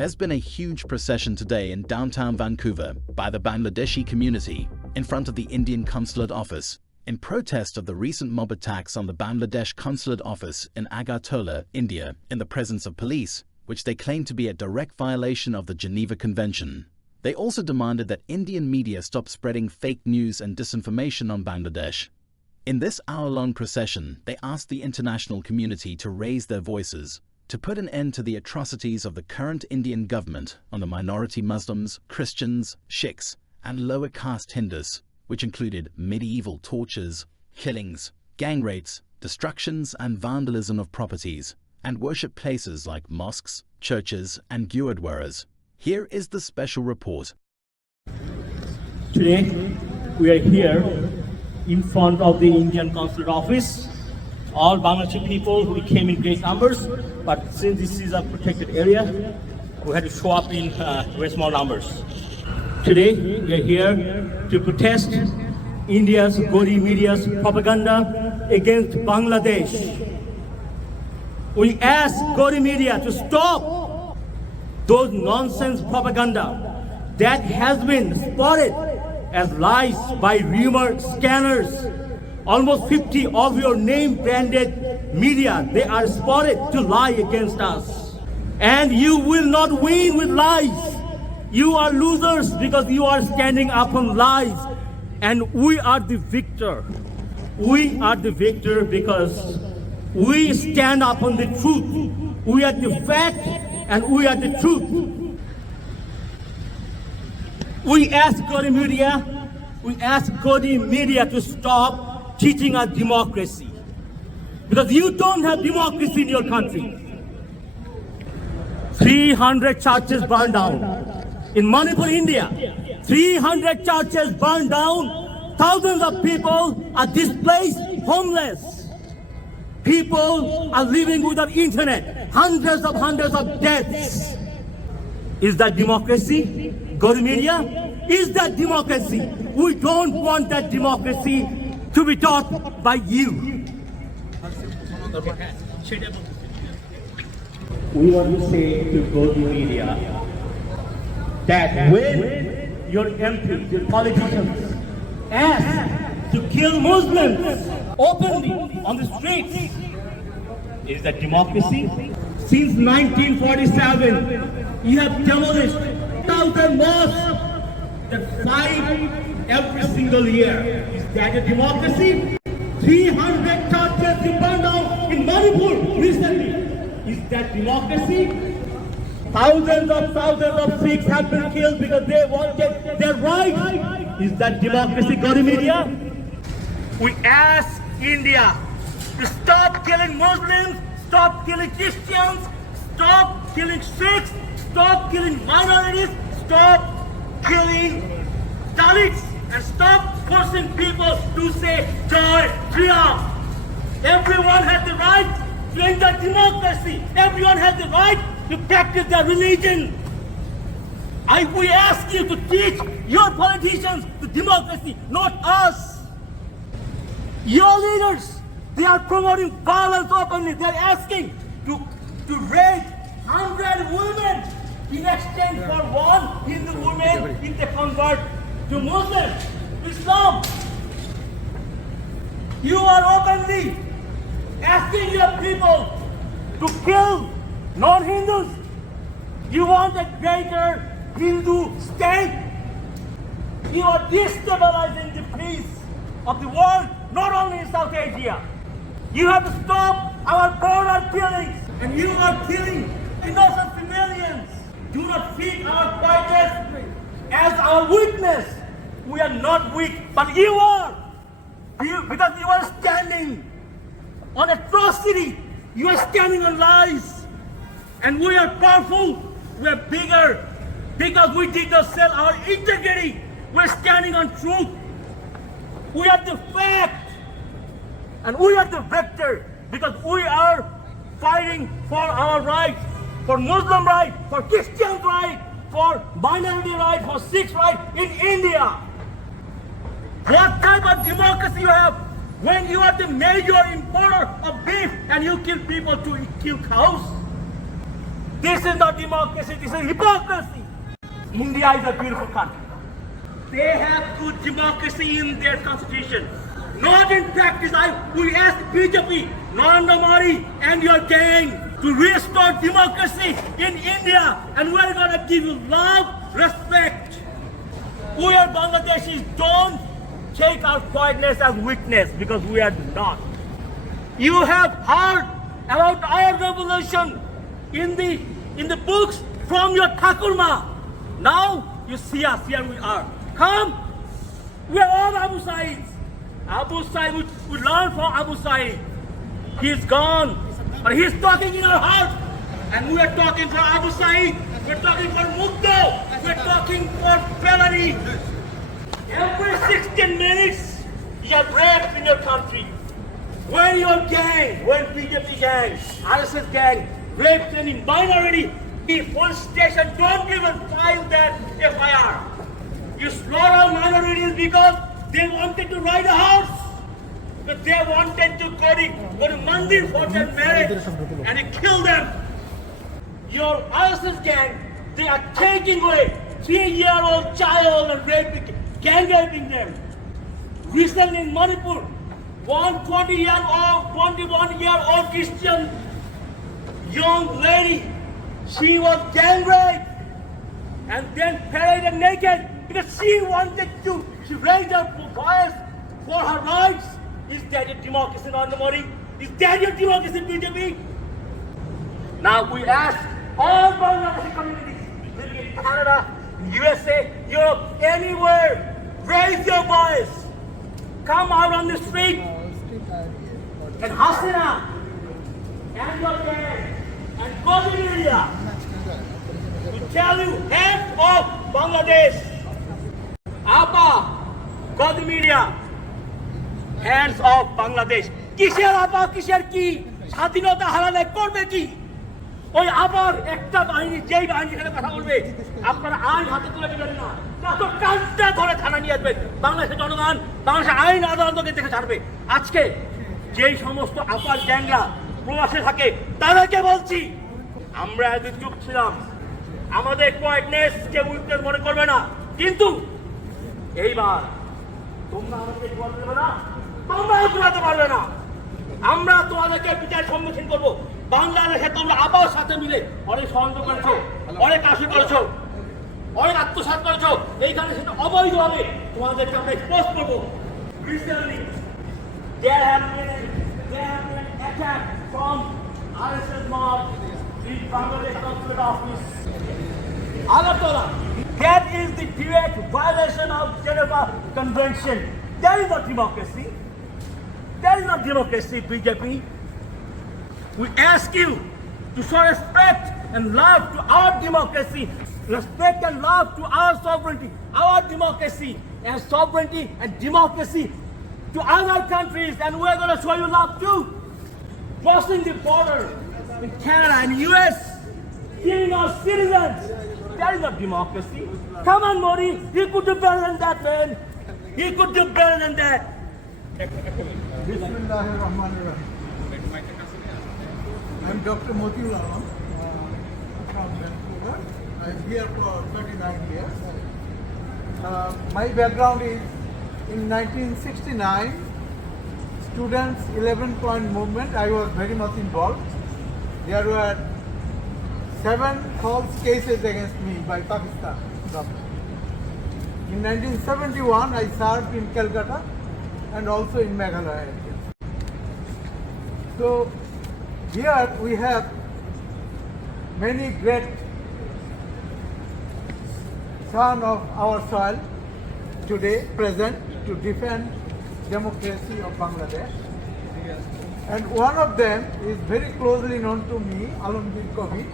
There's been a huge procession today in downtown Vancouver by the Bangladeshi community in front of the Indian Consulate office in protest of the recent mob attacks on the Bangladesh Consulate office in Agartola, India, in the presence of police, which they claim to be a direct violation of the Geneva Convention. They also demanded that Indian media stop spreading fake news and disinformation on Bangladesh. In this hour-long procession, they asked the international community to raise their voices, to put an end to the atrocities of the current Indian government on the minority Muslims, Christians, Sikhs, and lower caste Hindus, which included medieval tortures, killings, gang rapes, destructions and vandalism of properties, and worship places like mosques, churches, and gurudwaras. Here is the special report. Today, we are here in front of the Indian Consulate office. All Bangladeshi people who came in great numbers, but since this is a protected area, we had to show up in very small numbers. Today, we are here to protest India's Gori media's propaganda against Bangladesh. We ask Gori media to stop those nonsense propaganda that has been spotted as lies by rumor scanners. Almost 50 of your name-branded media, they are spotted to lie against us. And you will not win with lies. You are losers because you are standing up on lies. And we are the victor. We are the victor because we stand up on the truth. We are the fact and we are the truth. We ask Gori media to stop teaching us democracy. Because you don't have democracy in your country. 300 churches burned down. In Manipur, India, 300 churches burned down. Thousands of people are displaced, homeless. People are living without internet. Hundreds of deaths. Is that democracy? Gori media? Is that democracy? We don't want that democracy to be taught by you. We want to say to Gori media that when your MPs, your politicians ask to kill Muslims openly on the streets, is that democracy? Since 1947, you have demolished 1,000 mosques that fight every single year. Is that a democracy? 300 churches you burned down in Manipur recently. Is that democracy? Thousands of Sikhs have been killed because they wanted their rights. Is that democracy, Gori media? We ask India to stop killing Muslims, stop killing Christians, stop killing Sikhs, stop killing minorities, stop killing Dalits, and stop forcing people to say joy, freedom. Everyone has the right to enter democracy. Everyone has the right to practice their religion. We ask you to teach your politicians the democracy, not us. Your leaders, they are promoting violence openly. They are asking to rape 100 women in exchange for one Hindu woman if they convert to Muslim, Islam. You are openly asking your people to kill non-Hindus. You want a greater Hindu state. You are destabilizing the peace of the world, not only in South Asia. You have to stop our border killings, and you are killing innocent civilians. Do not treat our fighters as our weakness. We are not weak, but you are. Because you are standing on atrocity. You are standing on lies. And we are powerful. We are bigger. Because we did not sell our integrity. We are standing on truth. We are the fact. And we are the victor. Because we are fighting for our rights. For Muslim rights, for Christian rights, for minority rights, for Sikh rights in India. What type of democracy you have when you are the major importer of beef and you kill people to kill cows? This is not democracy, this is hypocrisy. India is a beautiful country. They have good democracy in their constitution. Not in practice. We ask BJP, Narendra Modi and your gang to restore democracy in India, and we're going to give you love, respect. We are Bangladeshis. Don't take our quietness as weakness, because we are not. You have heard about our revolution in the books from your Thakurma. Now you see us, here we are. Come, we are all Abu Saids. Abu Said, we learned from Abu Said. He's gone, but he's talking in our heart. And we are talking for Abu Said, we're talking for Mukto, we're talking for Pelari. Every 16 minutes, you have raped in your country. When your gang, when BJP gang, RSS gang, raped any minority, the police station don't even file that FIR. You slaughter minorities because they wanted to ride a horse, but they wanted to go to Mandir for their marriage, and you kill them. Your RSS gang, they are taking away 3-year-old child and gang raping them. Recently in Manipur, one 21-year-old Christian young lady, she was gang raped and then paraded naked because she raised her voice for her rights. Is that your democracy, Narendra Modi? Is that your democracy, BJP? Now we ask all Bangladeshi communities living in Canada, USA, Europe, anywhere, raise your voice. Come out on the street. And Hasina and your gang and go to media to tell you, hands off Bangladesh. Apa, go to media. Hands off Bangladesh. কিসের আপা কিসের কি স্বাধীনতা হারালে করবে কি? ওই আবার একটা বাহিনী, যেই বাহিনী এখানে কথা বলবে আপনারা আইন হাতে তুলে দিবেন না, যত কাজটা ধরে থানা নিয়ে আসবেন। বাংলাদেশের জনগণ, বাংলাদেশের আইন আদালতকে দেখে ছাড়বে। আজকে যেই সমস্ত আপার গ্যাংরা প্রবাসে থাকে তাদেরকে বলছি, আমরা এতদিন চুপ ছিলাম, আমাদের কোয়াইটনেস কে উইকনেস মনে করবে না, কিন্তু এইবার তোমরা আমাদেরকে জবাব দেবে না, তোমরাও ঘুরাতে পারবে না। আমরা তোমাদেরকে বিচার সম্মুখীন করবো। বাংলাদেশে তোমরা আবার সাথে মিলে অনেক ষড়যন্ত্র করেছো, অনেক কাশি করেছো, অনেক আত্মসাৎ করেছো, এইখানে সেটা অবৈধভাবে তোমাদেরকে আমরা এক্সপোজ করবো। Recently, there have been an attack from RSS mob in Bangladesh Consulate office. Agartola. That is the direct violation of Geneva Convention. That is not democracy. That is not democracy, BJP. We ask you to show respect and love to our democracy, respect and love to our sovereignty, our democracy and sovereignty and democracy to other countries, and we're going to show you love too. Crossing the border in Canada and US, killing our citizens. That is not democracy. Come on, Modi, you could do better than that, man. You could do better than that. Bismillahirrahmanirrahim. I'm Dr. Motiul Alam from Vancouver. I'm here for 39 years. My background is in 1969, students 11-point movement. I was very much involved. There were 7 false cases against me by Pakistan government. In 1971, I served in Calcutta and also in Meghalaya. So here we have many great sons of our soil today present to defend democracy of Bangladesh. And one of them is very closely known to me, Alamgir Kavi.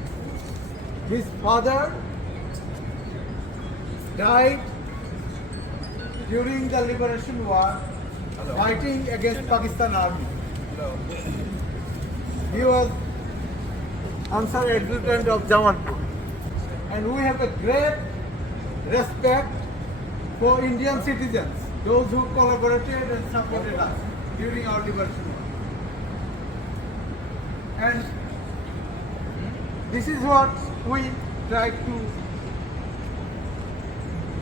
His father died during the Liberation War fighting against Pakistan Army. He was Ansar Adjutant of Jamalpur. And we have a great respect for Indian citizens, those who collaborated and supported us during our liberation war. And This is what we try to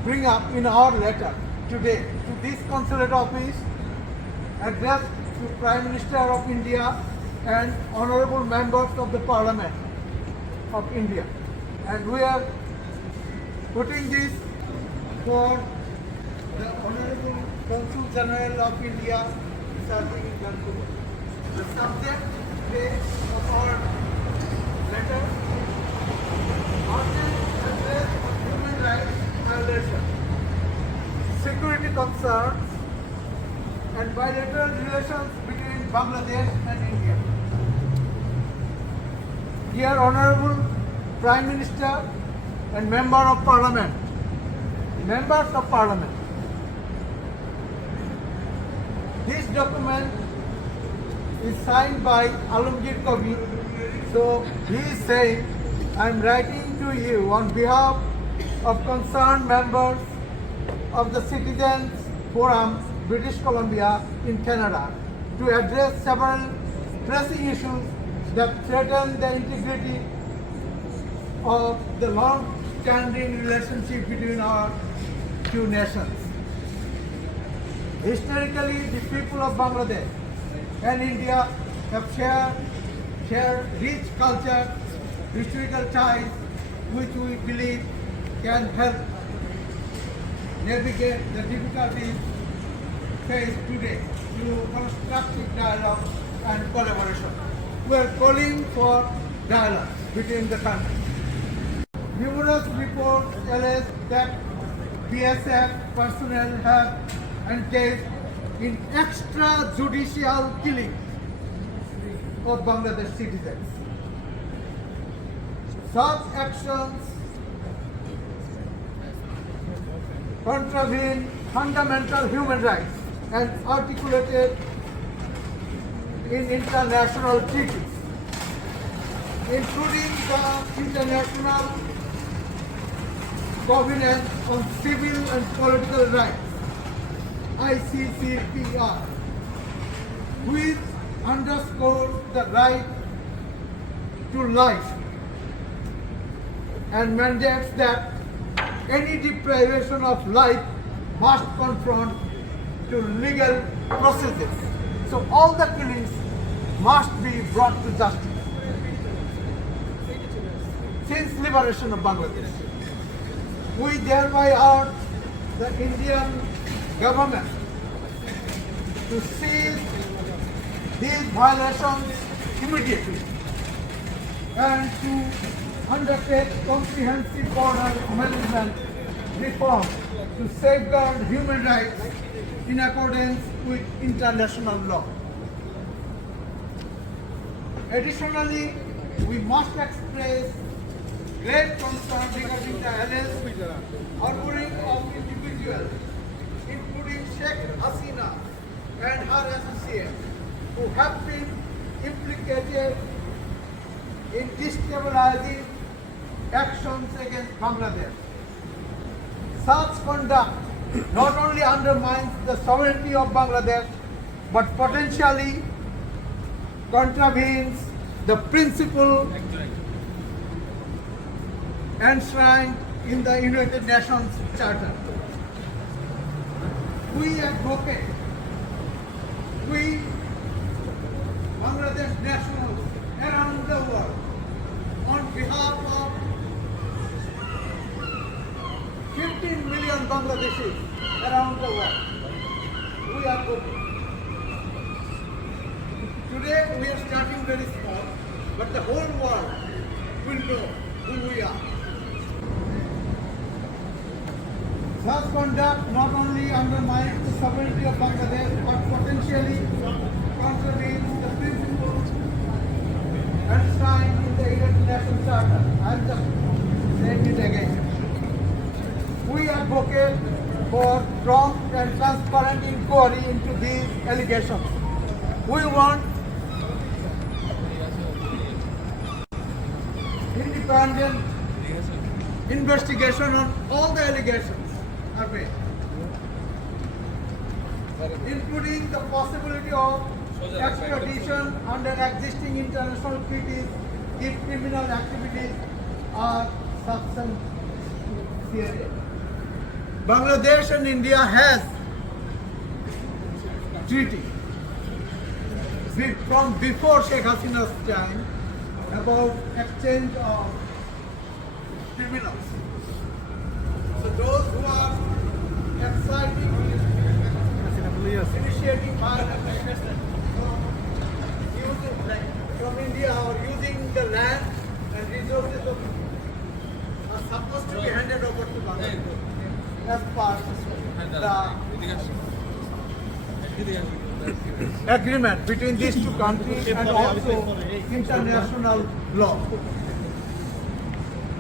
bring up in our letter today to this consulate office, addressed to Prime Minister of India and honorable members of the Parliament of India. And we are putting this for the Honorable Consul General of India serving in Vancouver. The subject today of our letter: urgent address on human rights violations, security concerns, and bilateral relations between Bangladesh and India. Dear Honorable Prime Minister and Member of Parliament, Members of Parliament, this document is signed by Alamgir Kavi. So he is saying, I am writing to you on behalf of concerned members of the Citizens Forum, British Columbia in Canada, to address several pressing issues that threaten the integrity of the long-standing relationship between our two nations. Historically, the people of Bangladesh and India have shared rich culture, historical ties, which we believe can help navigate the difficulties faced today through constructive dialogue and collaboration. We are calling for dialogue between the countries. Numerous reports allege that BSF personnel have engaged in extrajudicial killing of Bangladesh citizens. Such actions contravene fundamental human rights and articulated in international treaties, including the International Covenant on Civil and Political Rights, ICCPR, which underscores the right to life and mandates that any deprivation of life must confront to legal processes. So all the killings must be brought to justice. Since liberation of Bangladesh, we thereby urge the Indian government to cease these violations immediately and to undertake comprehensive border management reform to safeguard human rights in accordance with international law. Additionally, we must express great concern regarding the alleged harboring of individuals, including Sheikh Hasina and her associates, who have been implicated in destabilizing actions against Bangladesh. Such conduct not only undermines the sovereignty of Bangladesh, but potentially contravenes the principle enshrined in the United Nations Charter. We advocate, we Bangladesh nationals around the world, on behalf of 15 million Bangladeshis around the world, we are voting. Today we are starting very small, but the whole world will know who we are. Such conduct not only undermines the sovereignty of Bangladesh, but potentially contravenes the principles enshrined in the United Nations Charter. I am just saying it again. We advocate for prompt and transparent inquiry into these allegations. We want independent investigation on all the allegations are made, including the possibility of extradition under existing international treaties if criminal activities are substantiated. Bangladesh and India has treaty from before Sheikh Hasina's time about exchange of criminals. So those who are exciting, initiating violence from India or using the land and resources of are supposed to be handed over to Bangladesh as part of the agreement between these two countries and also international law.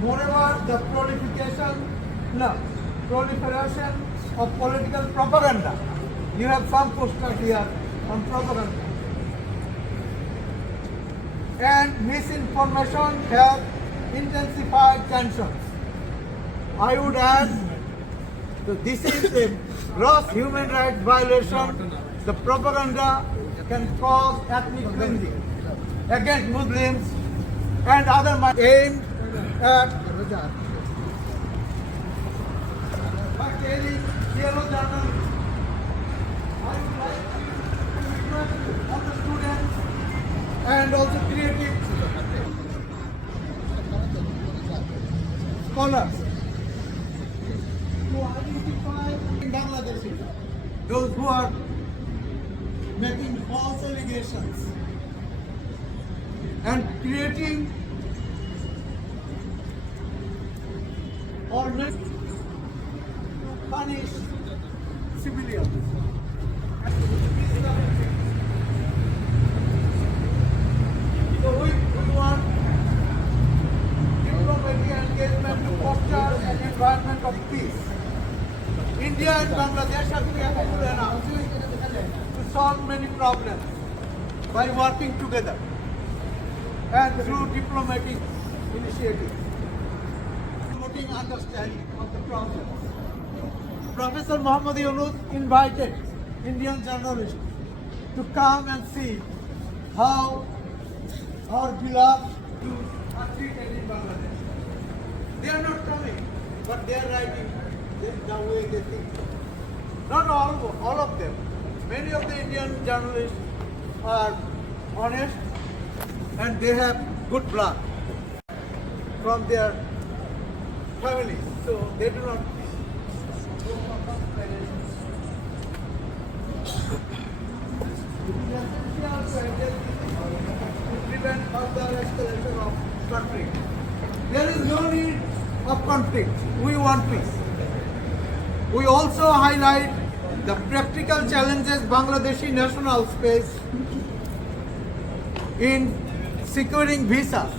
Moreover, the proliferation of political propaganda. You have some posters here on propaganda. And misinformation have intensified tensions. I would add that this is a gross human rights violation. The propaganda can cause ethnic cleansing against Muslims and other aimed at telling yellow journalists. I would like to request all the students and also creative scholars to identify Bangladeshi, those who are making false allegations and creating or to punish civilians. So we want diplomatic engagement to foster an environment of peace. India and Bangladesh are capable enough to solve many problems by working together and through diplomatic initiatives, promoting understanding of the problems. Professor Muhammad Yunus invited Indian journalists to come and see how our beloved Jews are treated in Bangladesh. They are not coming, but they are writing the way they think. Not all of them. Many of the Indian journalists are honest and they have good blood from their families, so they do not go for conspirations. It is essential to prevent further escalation of conflict. There is no need of conflict. We want peace. We also highlight the practical challenges Bangladeshi nationals face in securing visas.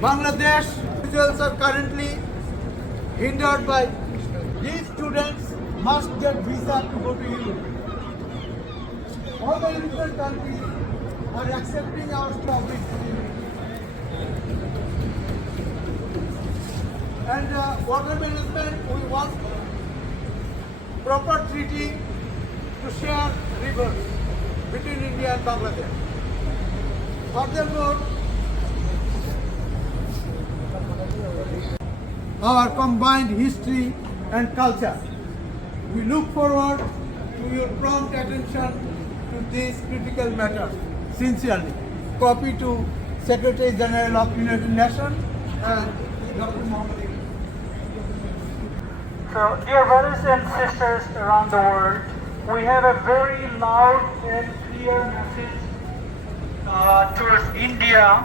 Bangladesh individuals are currently hindered by these students must get visa to go to Europe. All the European countries are accepting our topic. And water management, we want proper treaty to share rivers between India and Bangladesh. Furthermore, our combined history and culture. We look forward to your prompt attention to these critical matters. Sincerely, copy to Secretary General of United Nations and Dr. Muhammad. So, dear brothers and sisters around the world, we have a very loud and clear message towards India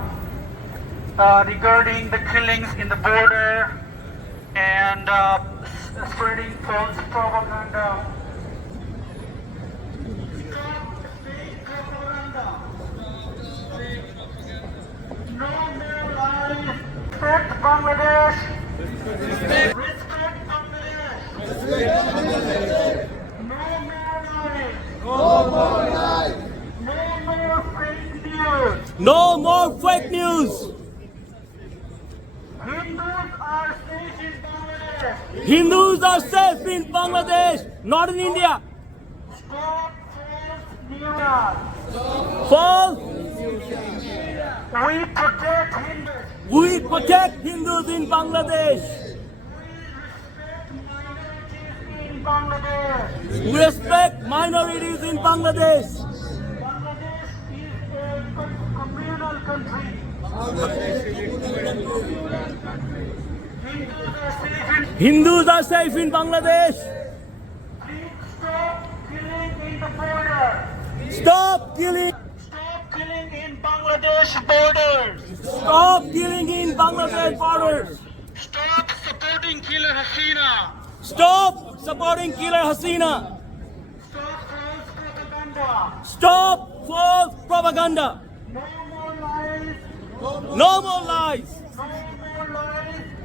regarding the killings in the border and spreading false propaganda. Stop fake propaganda. No more lies. Respect Bangladesh. Respect No more lies. No more lies. No more fake news. No more fake news. Hindus are safe in Bangladesh. Hindus are safe in Bangladesh, not in India. Stop false news. False We protect Hindus. We protect Hindus in Bangladesh. In Bangladesh. We respect minorities in Bangladesh. Bangladesh is a communal country. Hindus are safe in Bangladesh. Please stop killing in the border. Stop killing. Stop killing in Bangladesh borders. Stop killing in Bangladesh borders. Stop supporting Killer Hasina. Stop supporting Killer Hasina. Stop false propaganda. Stop false propaganda. No more lies. No more lies.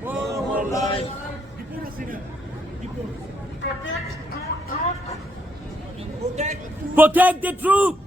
No more lies. Protect truth. Protect the truth.